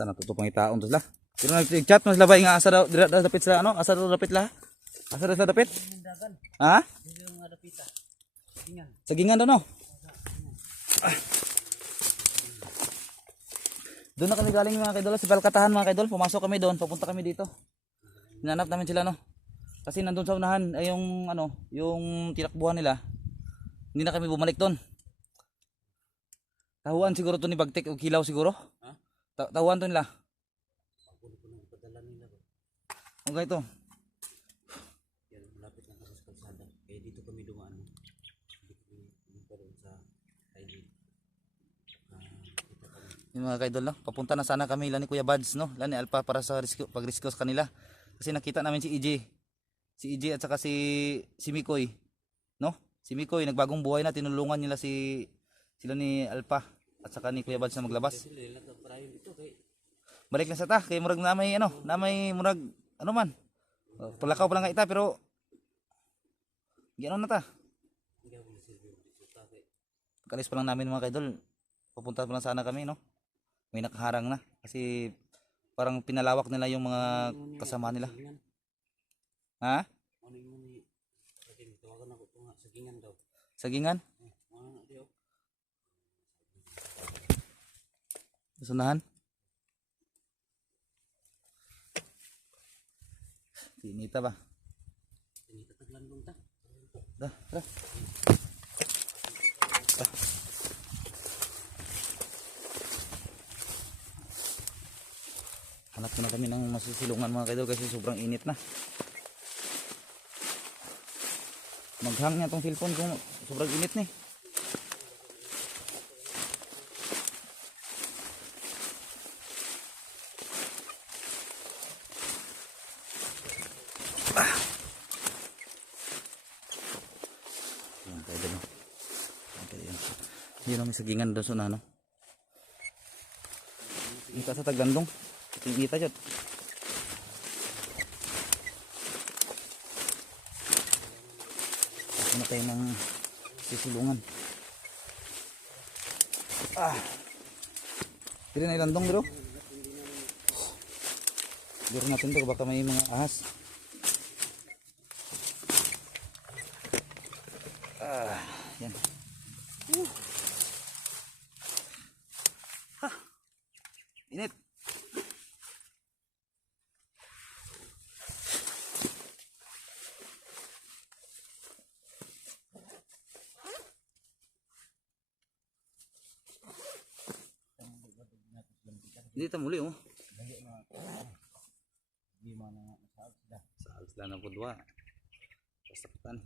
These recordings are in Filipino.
Asa natutupang itaon to sila. Pero nag-chat mo sila ba nga asa daw dapit sila ano? Asa daw dapit la? Asa daw sila dapit? Ha? Sagingan daw no? Doon na kami galing mga kaidol, sa Balkatahan mga kaidol. Pumasok kami doon, papunta kami dito. Hinanap namin sila no. Kasi nandun sa unahan ay yung ano, yung tinakbuhan nila. Hindi na kami bumalik doon. Tahuan siguro to ni Bagtek o Kilaw siguro. Ha? Tahuan to nila. Okay to. Yan, malapit na kami sa kalsada. Kaya dito kami dumaan. Dito kami doon sa highway. Yung mga kaidol no, papunta na sana kami ilan ni Kuya Bads no, ilan ni Alpha para sa pag-rescue sa kanila. Kasi nakita namin si EJ. Si EJ at saka si Mikoy. No? Si Mikoy nagbagong buhay na, tinulungan nila sila ni Alpha at saka ni Kuya Bads na maglabas. Balik na sa ta, kay murag namay ano, namay murag ano man. Palakaw pa lang nga ita pero ganoon na ta. Kalis pa lang namin mga kaidol. Papunta pa lang sana kami no. May nakaharang na kasi parang pinalawak nila yung mga kasama nila. Ha? Sagingan? Sunahan? Tinita ba? Tinita taglandong ta. Dah, dah. Hanap na kami ng masusilungan mga kaidol kasi sobrang init na. Maghang niya tong cellphone kung sobrang init ni. Yan kaidol. Yun ang sagingan doon sa ano. Kita sa Taglandong. Kita dyan. Ako na tayo ng sisilungan. Hindi na ilandong bro. Siguro natin ito baka may mga ahas. Yan. Init. Dito muli oh. Di mana saat sudah. Saal sila ng pudwa. Kasakitan.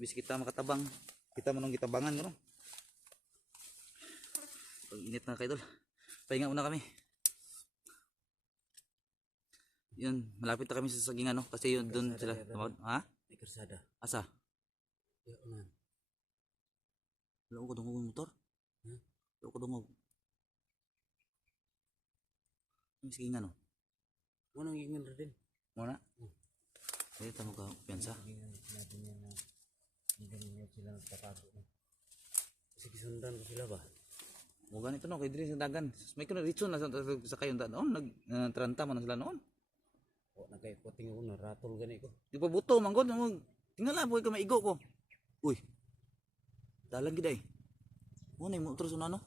Bis kita makatabang. Kita manong gitabangan no. Pag init na kaidol. Pahinga muna kami. Yun, malapit na kami sa sagingan no kasi yun doon sila. Ha? Di kersada. Asa? Ya unan. Wala ko dungog ng motor. Wala ko dungog. Ang sagingan no. Mana ingin rin? Muna? Ay, tamo ka piyansa. Hindi niya sila nagtatago. Kasi kisundan ko sila ba? Mo ganito no kay diri sa dagan. May kuno dito na sa kayon noon nagtranta man sila noon. O nagkaipoting ko na ratol gani ko. Di pa buto manggod mo. Tingala boy ka maigo ko. Uy. Dalan gid ay. Mo nay mo terus ano?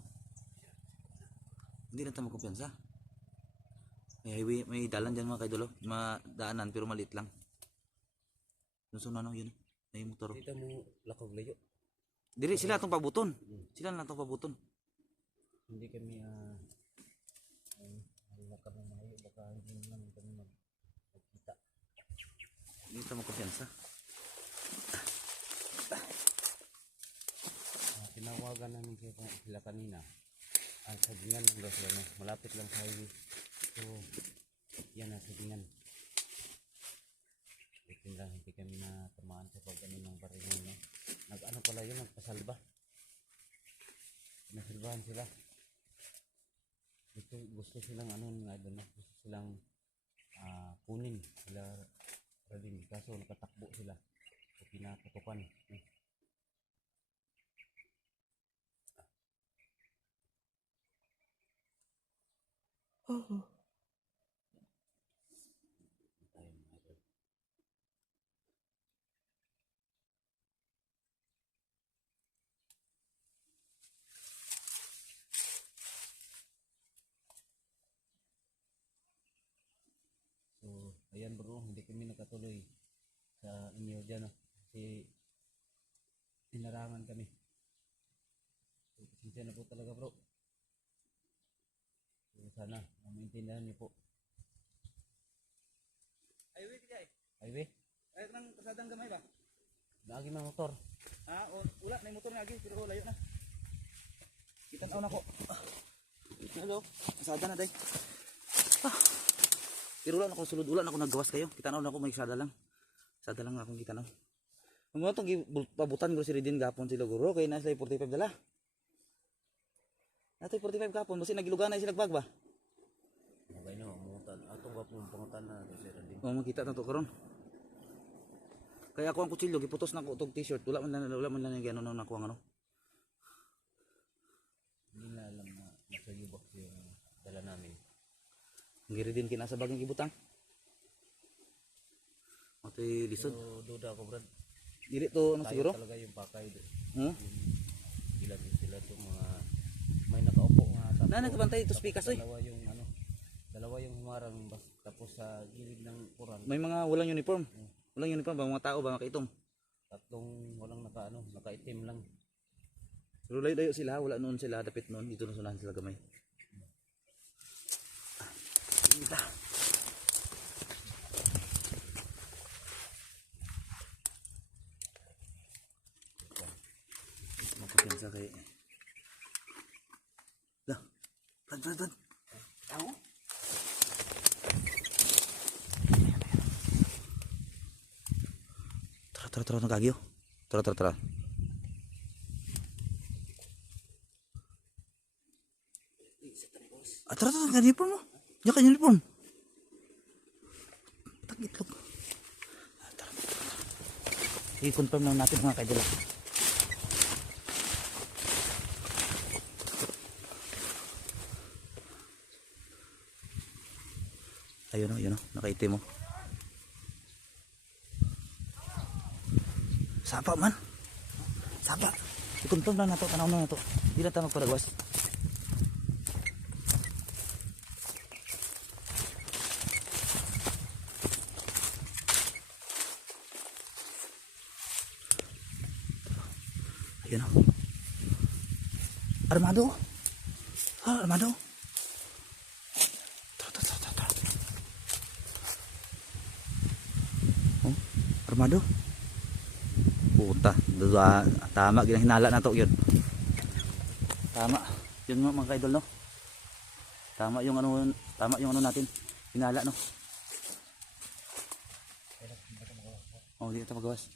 Hindi na ta magkumpiyansa. May highway, may dalan diyan mga kaidolo, madaanan pero maliit lang. Nusun ano yun? May motor. Kita mo lakog layo. Diri sila atong pabuton. Sila na atong pabuton. Hindi kami lakad ng malayo baka hindi naman kami magkita. Hindi ta magkumpiyansa. Tinawagan namin sila kanina. Ang sagingan ng daw sila, malapit lang sa highway. So, yan ang sagingan. Bikin lang, hindi kami na tamaan sa pag-ano ng baril no? Nag-ano pala yun, nagpasalba. Nasalbahan sila. Gusto silang ano nga doon, no? Gusto silang kunin sila rin. Kaso nakatakbo sila. So, pinapatukan. So, ayan bro, hindi kami nakatuloy sa inyo dyan. Kasi pinarangan kami. So, pasensya na po talaga bro. So, sana maintindihan niyo po. Highway kay. Highway, Ay nang kasadang gamay ba? lagi mga motor. Ha, wala na yung motor na lagi pero layo na. Kita na ko. Hello, kasada na day. Pero wala na akong sulod, wala na akong naggawas kayo. Kita na ako may sada lang. Sada lang akong kita na. Kung mo itong pabutan ko si Redin gapon sila guro, kaya nasa 45 dala. Nato 45 gapon, basi nagilugan na sila bag ba? Okay nyo, mungutan. Atong ba pong pangutan na ito sir din. O makita na to karon. Kaya ako ang kutsilyo, giputos na ko itong t-shirt. Wala man lang yung gano'n na ako ang ano. Hindi na alam na nasa yubak yung dala namin. Ang giri din kinasa bagong gibutang. Matoy lisod. So, duda ako brad. Dili to ano Tayo siguro? talaga yung pakay. Hmm? Ilan din sila to mga may nakaupo nga tapos. Na nagkabantay ito speakers oy. Dalawa yung humarang tapos sa gilid ng kuran. May mga walang uniform. Walang uniform ba mga tao ba makaitom. Tatlong walang nakaitim lang. Pero layo sila, wala noon sila dapit noon dito na sunahan sila gamay. Kita. Mapakensa kay. Dah. Tad. Tao? Tara nagagyo. Tara. Tara, uniform mo. Diyan ka uniform. Tagitlog. Tara. I-confirm lang natin mga kaidol. Ayun o, nakaitim mo. Sapa man. Sapa. I-confirm lang nato, tanaw na nato. Hindi na tayo magpadagwas. Ayun o. Armado. Armado. Tara. Oh, armado. Puta, tama ginahinala na to yun. Tama. Yun mga kaidol no. Tama yung ano natin. Hinala no. Oh, di ito magawas.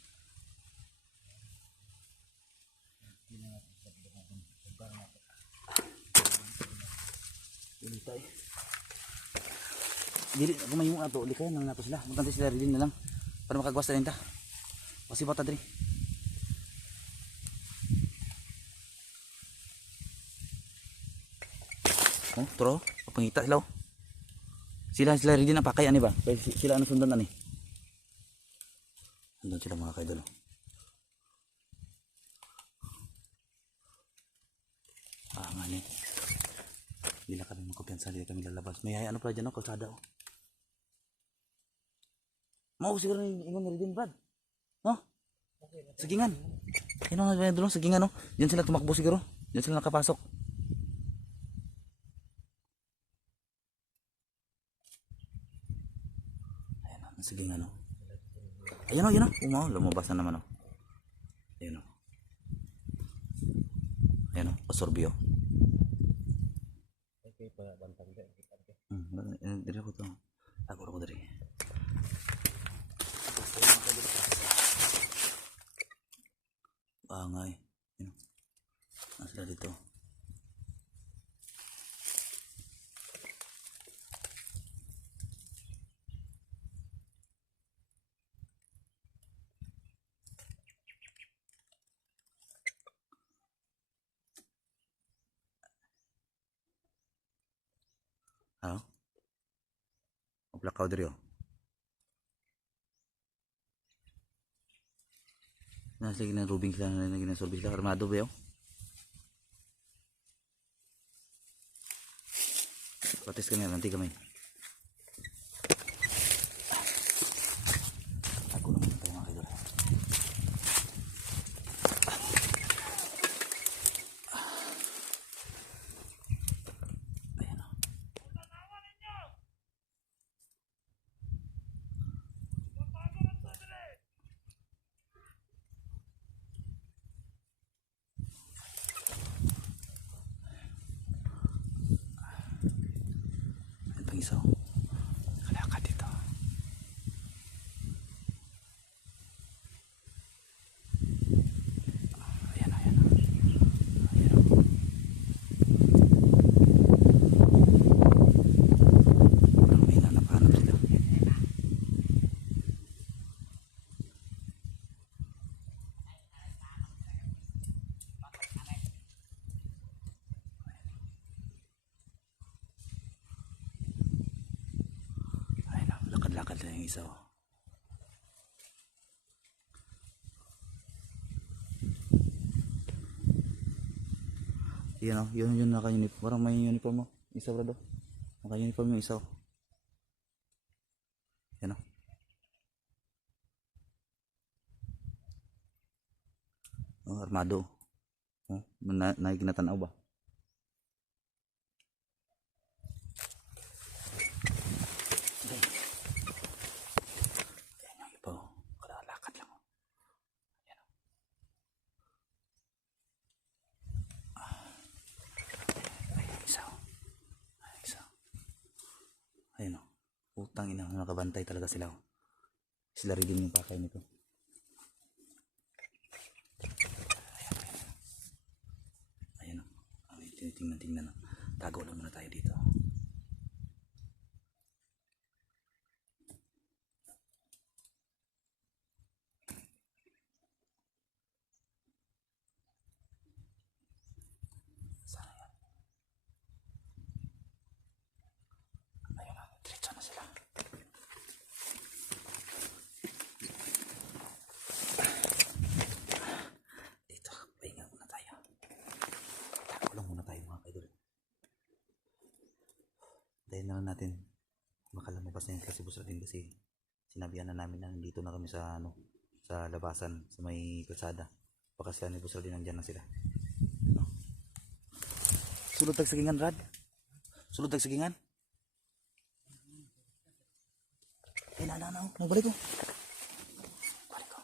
Dili tayo. Dili ako may yung ato, likayan lang nato sila. Magkanta sila rin na lang para makagawas na rin ta. Kasi bata diri. Oh, tro, pangita sila. Sila rin din ang pakay ani ba? Sila ano sundan ani. Andun sila mga kaidol. Nga ni. Hindi na kami magkumpiyansa, hindi kami lalabas. May ano pala dyan, kalsada. Mau siguro ingon rin din, Brad. No? Sagingan. Ano nga doon, sagingan, no? Diyan sila tumakbo siguro. Diyan sila nakapasok. Ayan, sagingan, no? Ayan, no? Lumabas na naman, no? Ayan, no? Ayan, no? Pasorbio. Okay, pa bantang ka. Dari ako to. Ako dari. Bangay. Nasa dito. Ah, o blackout diri oh. Nasa na rubing sila na ginasolve sila armado ba yo? Patis kami nanti kami. Ako naman ito mga kaidol. Ayan o. Ayan pang isa o. Nakalakad dito. Ayan o, ayan o. Ayan o. Parang may nanap-hanap sila. Ayan o, lakad-lakad na yung isa o. Yan o, yun naka-uniform. Parang may uniform mo. Isa brado. Naka-uniform yung isa o. Yan o. Oh, armado. Oh, naginatanaw ba? Okay. Yan yung iba o. Kalalakad lang o. Yan o. Ayan isa o. Ayan isa o. Ayan o. Utang ina. Nakabantay talaga sila o. Sila rin din yung pakay nito. Ayan o. Ay, tinitingnan-tingnan o. Tago lang muna tayo dito. Sana yan. Ayun o. Diretso na sila. Dito. Pahinga muna tayo. Tago lang muna tayo mga kaidol. Dahil na lang natin makalamabas na yung kasibus natin kasi sinabihan na namin na nandito na kami sa ano sa labasan sa may kalsada. Baka sila ni Busral din nandyan na sila. No? Sulod tag sagingan Rad. Sulod tag sagingan. Eh na. Nagbalik ko. Balik ko.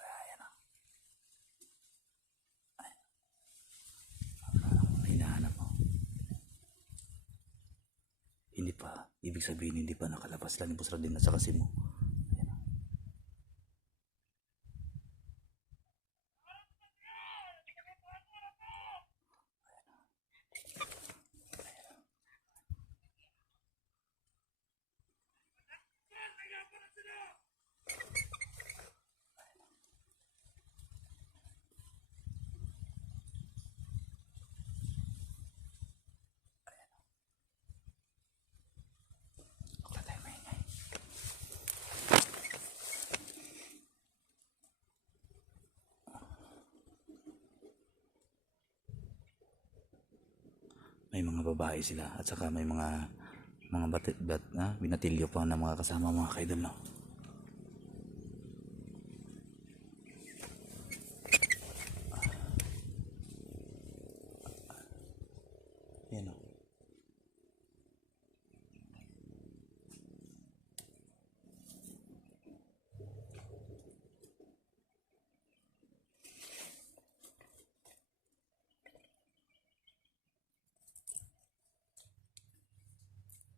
Ayan na. Ay nahanap mo. Hindi pa. Ibig sabihin hindi pa nakalabas lang ni Busral din at saka si mo. Ayan na. Wala tayong maingay. May mga babae sila at saka may mga binatilyo pa na mga kasama mga kaidol no. Yan o.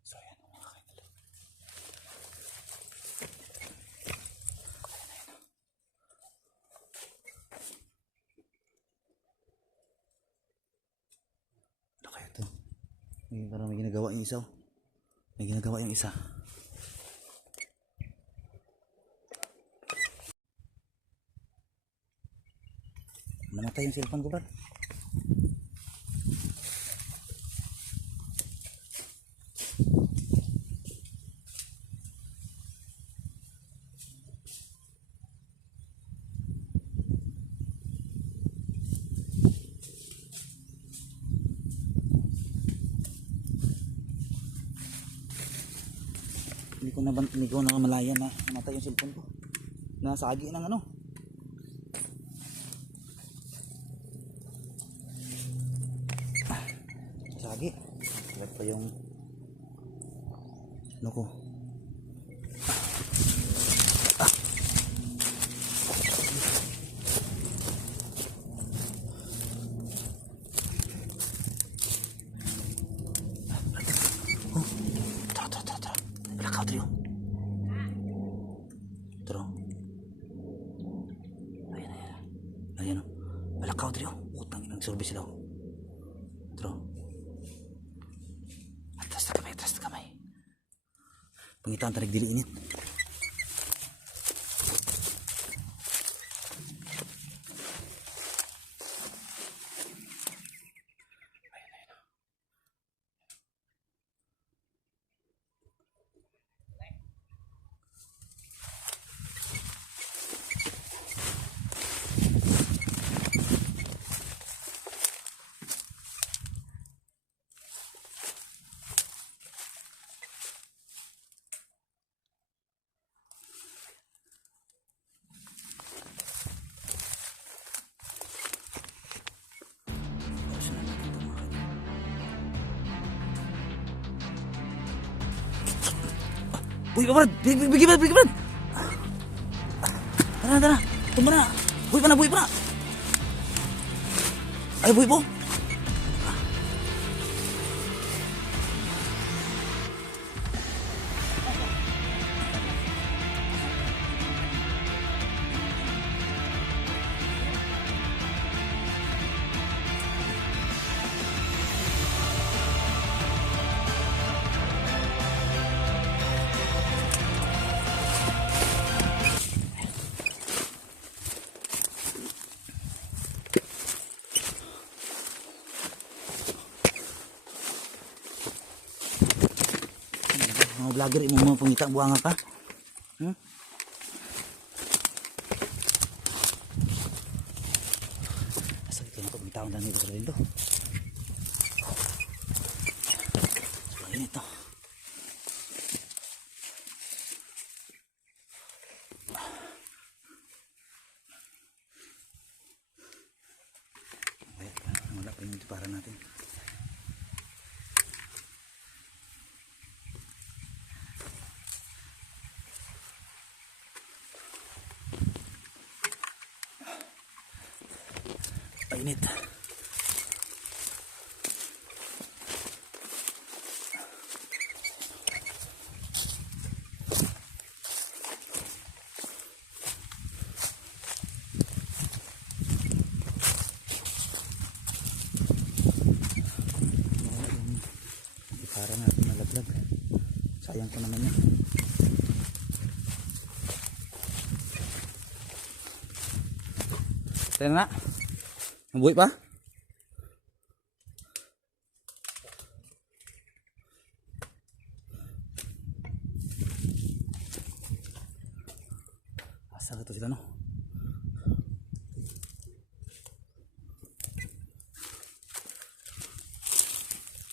So yan o mga kaidol. Ano kaya to? Parang may ginagawa yung isa o. May ginagawa yung isa. Namatay yung cellphone ko ba? Hindi ko na malaya na namatay yung cellphone ko. Nasagi ng ano. Sasagi. Dapat pa yung ano ko. Tara. Lakaw trio. Tara. Ayan o. Malakaw trio. Utang inang service daw. Tara. Atras na kamay. Pangitaan tanig dili init. Uy, Brad! Bigi, Brad! Tara! Tumba na! Buhay pa na! Ay, buhay po! Mga vlogger, imo mga pangita, buwanga ka. Asa ito na ito, pangita akong dami ito sa rin ito. Sobrang init ito. Wala pa yung para natin. Init. Para natin malaglag. Sayang ko naman yan. Tara na. Buhay pa? Asa ka to sila no?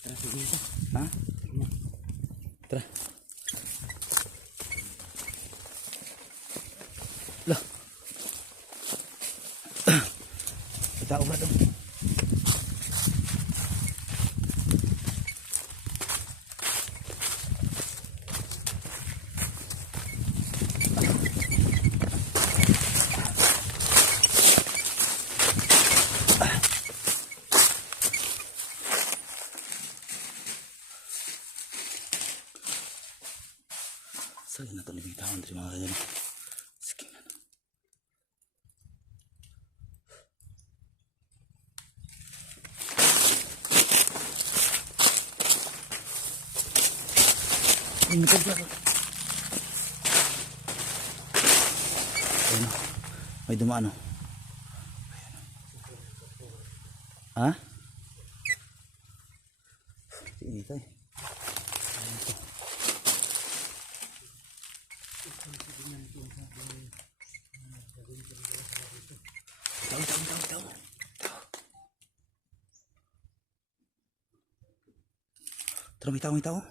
Tara, sige ito. Ha? Tara. Lah. Kita ubat dong. Sali na ito libing taon dari mga ganyan. Skin na. Limited ka ba? Ayun o. May dumaan o. Ha? Init eh. Tahu. Terus may tao.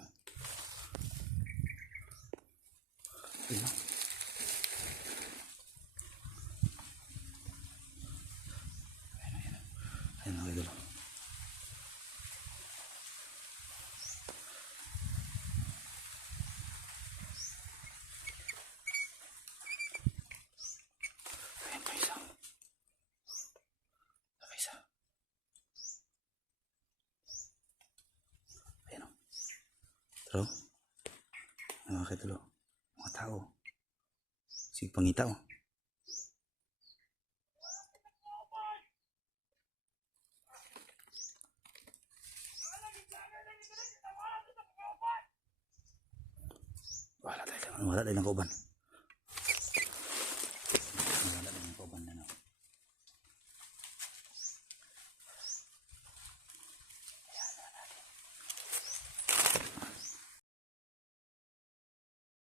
Ro. Mga kaidol. Mga tao. Sige pangita oh. Wala tayo ng kauban.